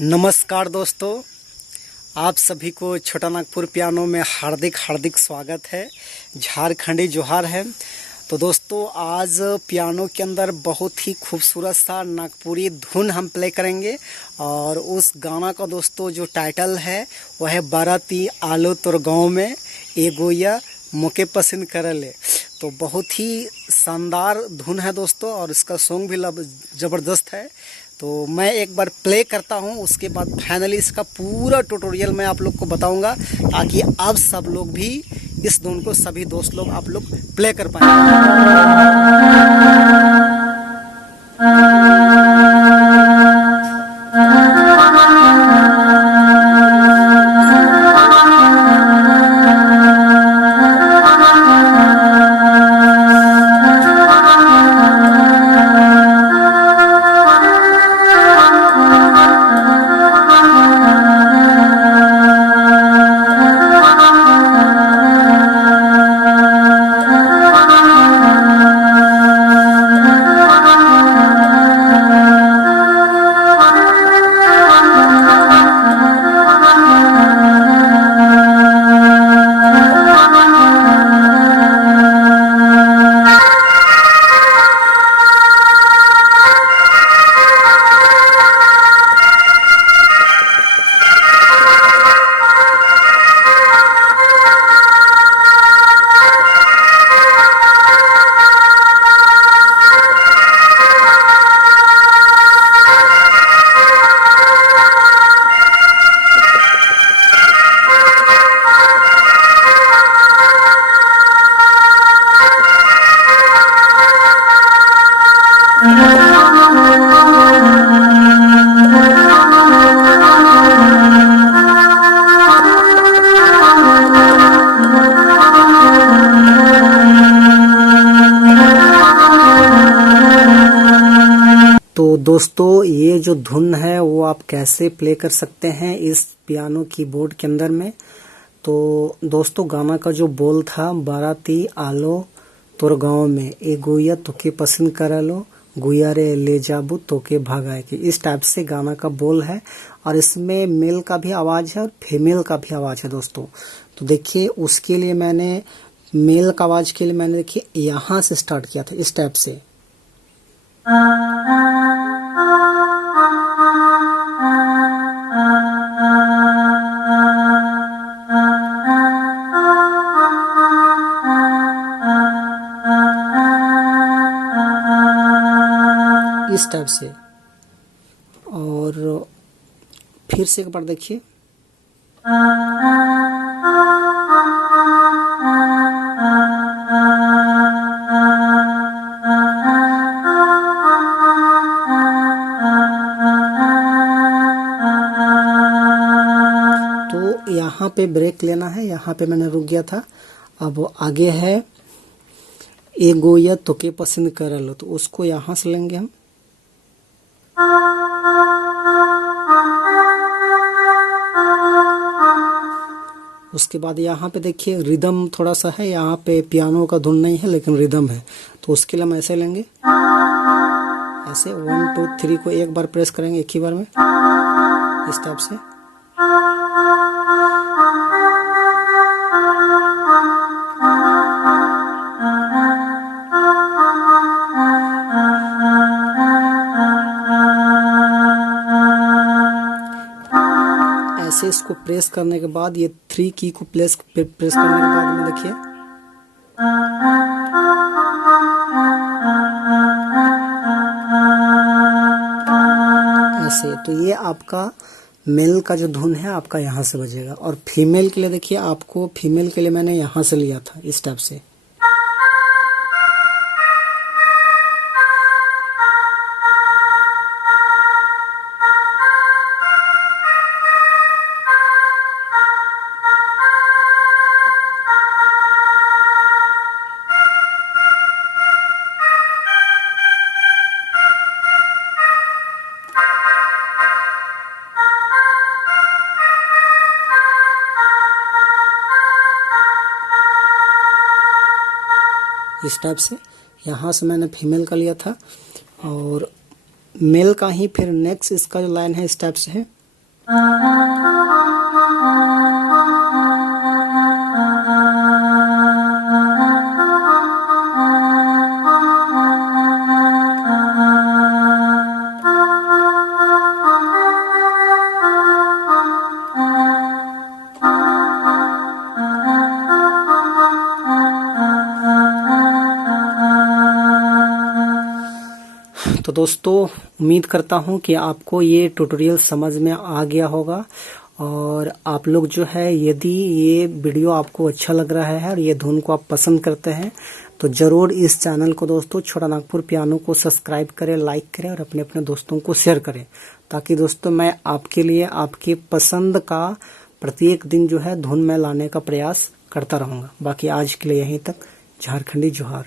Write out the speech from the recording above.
नमस्कार दोस्तों, आप सभी को छोटा नागपुर पियानो में हार्दिक हार्दिक स्वागत है। झारखंडी जोहार है। तो दोस्तों, आज पियानो के अंदर बहुत ही खूबसूरत सा नागपुरी धुन हम प्ले करेंगे और उस गाना का दोस्तों जो टाइटल है वह है बाराती आलो तोर गाँव में एगोया मोके पसंद कर ले। तो बहुत ही शानदार धुन है दोस्तों और इसका सॉन्ग भी ज़बरदस्त है। तो मैं एक बार प्ले करता हूं, उसके बाद फाइनली इसका पूरा ट्यूटोरियल मैं आप लोग को बताऊंगा ताकि आप सब लोग भी इस धुन को सभी दोस्त लोग आप लोग प्ले कर तो दोस्तों, ये जो धुन है वो आप कैसे प्ले कर सकते हैं इस पियानो कीबोर्ड के अंदर में। तो दोस्तों, गाना का जो बोल था बाराती आलो तोर गाँव में ए गोया तोके पसंद करा लो, गुया रे ले जाबू तोके भगाए के, इस टाइप से गाना का बोल है। और इसमें मेल का भी आवाज है और फीमेल का भी आवाज है दोस्तों। तो देखिए, उसके लिए मैंने मेल का आवाज के लिए मैंने देखिए यहाँ से स्टार्ट किया था, इस टाइप से। इस टाइप से। और फिर से एक बार देखिए। तो यहाँ पे ब्रेक लेना है, यहाँ पे मैंने रुक गया था। अब आगे है ए गोया तोके पसंद कर लो, तो उसको यहाँ से लेंगे हम। उसके बाद यहाँ पे देखिए रिदम थोड़ा सा है, यहाँ पे पियानो का धुन नहीं है लेकिन रिदम है। तो उसके लिए हम ऐसे लेंगे, ऐसे 1 2 3 को एक बार प्रेस करेंगे एक ही बार में, इस टाइप से। ऐसे इसको प्रेस करने के बाद ये 3 की को प्रेस करने के बाद में देखिए ऐसे। तो ये आपका मेल का जो धुन है आपका यहाँ से बजेगा। और फीमेल के लिए देखिए, आपको फीमेल के लिए मैंने यहाँ से लिया था, इस टाइप से। इस टाइप से। यहाँ से मैंने फीमेल का लिया था और मेल का ही फिर नेक्स्ट इसका जो लाइन है इस टाइप से है। तो दोस्तों उम्मीद करता हूँ कि आपको ये ट्यूटोरियल समझ में आ गया होगा और आप लोग जो है यदि ये वीडियो आपको अच्छा लग रहा है और ये धुन को आप पसंद करते हैं तो ज़रूर इस चैनल को दोस्तों छोटा नागपुर पियानो को सब्सक्राइब करें, लाइक करें और अपने अपने दोस्तों को शेयर करें, ताकि दोस्तों मैं आपके लिए आपकी पसंद का प्रत्येक दिन जो है धुन में लाने का प्रयास करता रहूँगा। बाकी आज के लिए यहीं तक। झारखंडी जोहार।